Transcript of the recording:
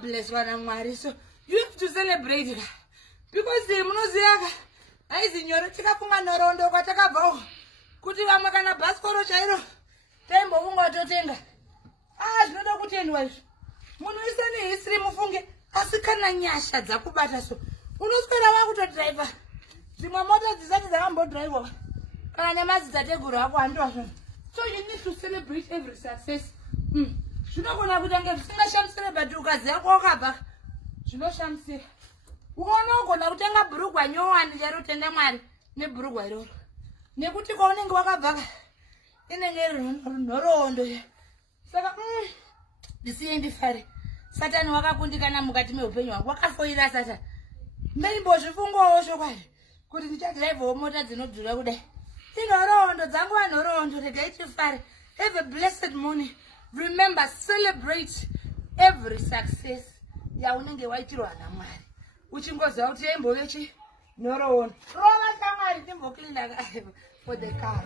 Bless one and marry, so you have to celebrate it because the Munoziaga, I is in your Tikapunga Norondo, Katakabo, Kutiva Makana Bascoro Chairo, Tembo Hunga Jotenga. Ah, not a good end was. Munoisani is Rimufunge, Asikana Nyasha, Zakubata, so Unos got a driver. The Mamata decided the humble driver. And I must that one. So you need to celebrate every success. Je know qu'on a voulu engager une chance de baduka zako kaba. Je know chance. Ukono kona utenga burugwa nyowani jero tende mari ne burugwa iro. Ne kuti ko ningi wakabvaka. Inenge norondo. Saka ndisiendi fare. Satani wakakundikana mukati meupenyu wangu. Wakafoira Satani. Mbembo zvifungo zvokwadi. Kuti ndichadrive mota dzinodhura kudai. Inorondo dzangu vanorondo regai chifare. Have a blessed morning. Remember, celebrate every success. Ya unenge waitirwa naMwari. Uchingoza kuti embo yechi noroona. Rova kamari timbo clean for the car.